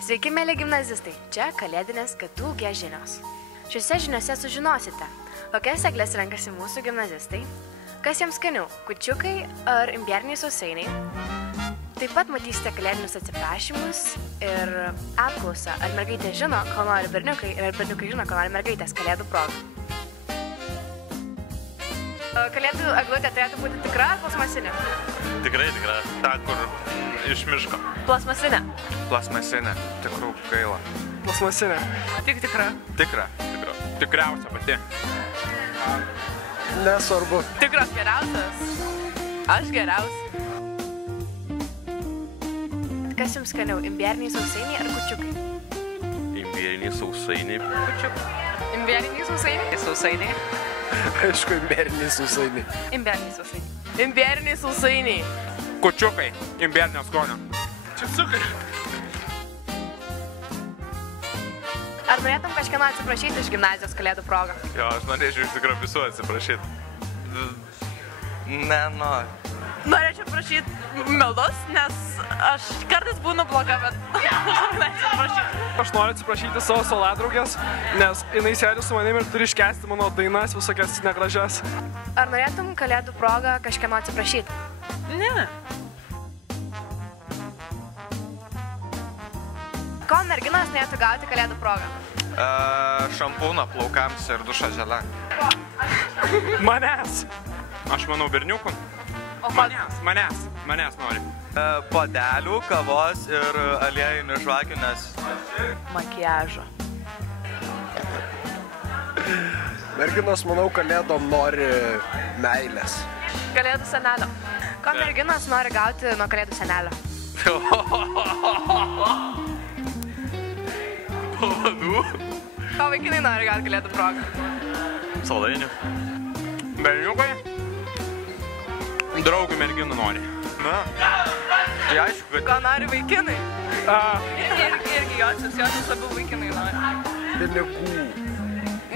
Sveiki, mėly gimnazistai, čia kalėdinės KTUG žinios. Šiuose žiniuose sužinosite, kokias egles renkasi mūsų gimnazistai, kas jiems skaniau, kūčiukai ar imbieriniai sausainiai. Taip pat matysite kalėdinius atsiprašymus ir apklausą, ar mergaitė žino, ko nori berniukai ir ar berniukai žino, ko nori mergaitės kalėdų proga. Kalėdų eglutė turėtų būti tikra ar plasmasinė? Tikrai tikra. Ta, kur iš miško. Plasmasinė. Plasmasinė. Tikrų gaila. Plasmasinė. Tik tikra. Tikra. Tikriausia pati. Nesvarbu. Tikras geriausias. Aš geriausias. Kas jums skaniau, imbieriniai sausainiai ar kūčiukai? Imbieriniai sausainiai. Kūčiukai. Imbieriniai sausainiai? Sausainiai. Aišku, imbieriniai sausainiai. Imbieriniai sausainiai. Imbieriniai sausainiai. Kūčiukai. Imbierinio skonio. Čipsukai. Ar norėtum kažkieno atsiprašyti iš gimnazijos kalėdų proga? Jo, aš norėčiau iš tikrųjų visų atsiprašyti. Nenoriu. Norėčiau prašyti meldos, nes aš kartais būnu bloga, bet norėčiau atsiprašyti. Aš noriu atsiprašyti savo soladraugės, nes jinai sėdi su manimi ir turi iškęsti mano dainas visokias negražias. Ar norėtum kalėdų progą kažkieno atsiprašyti? Ne. Ko merginos norėtų gauti kalėdų progą? Šampūną plaukams ir dušą želę. Manęs! Aš manau berniukų. O ko? Manęs nori. Podelių, kavos ir aliejinių žvakių, nes... Makiažo. Merginos, manau, kalėdom nori meilės. Kalėdų senelio. Ko merginos nori gauti nuo kalėdų senelio? Dovanų. Ko vaikinai nori gauti kalėdų progą? Saldainių. Berniukai. Draugų merginų nori. Na. Tai aišku, kad... Ko nori vaikinai? Irgi josios labiau vaikinai nori. Pinigų.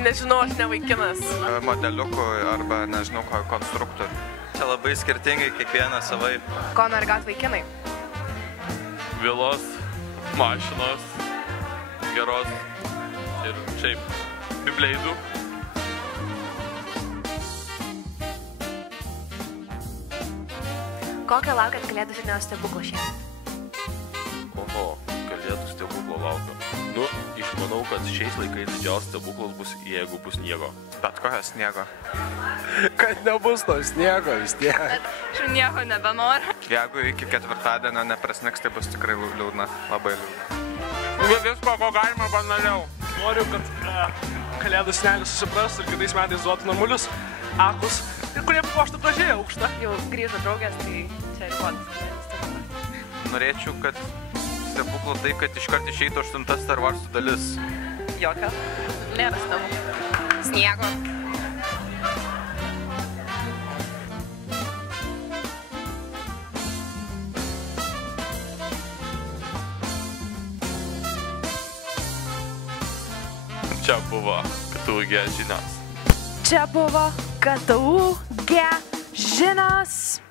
Nežinau, aš ne vaikinas. Modeliukų arba, nežinau, konstruktorių. Čia labai skirtingai kiekvieną savaip. Ko nori gauti vaikinai? Vilos, mašinos, geros ir šiaip bibleidų. Kokio laukiat kalėdų senelio stebuklo šiemet? Oho, kalėdų stebuklo laukia. Nu, išmanau, kad šiais laikais didžiausias stebuklas bus, jeigu bus sniego. Bet kokio sniego. Kad nebus to sniego vis tiek. Aš nieko nebenoriu. Jeigu iki ketvirtadienio neprasniks, tai bus tikrai liūdna. Labai liūdna. Visko, ko galima banaliau. Noriu, kad kalėdų senelis susiprastų ir kitais metais duotų namulius, akus ir kurie puoštų gražiai aukštą. Jau grįžo draugės, tai čia ribotas. Norėčiau, kad stebuklo tai, kad iškart išeitų 8 Star Wars dalis. Jokio? Nėra stebuklo. Sniego. Čia buvo KTUG žinios. Čia buvo KTUG žinios.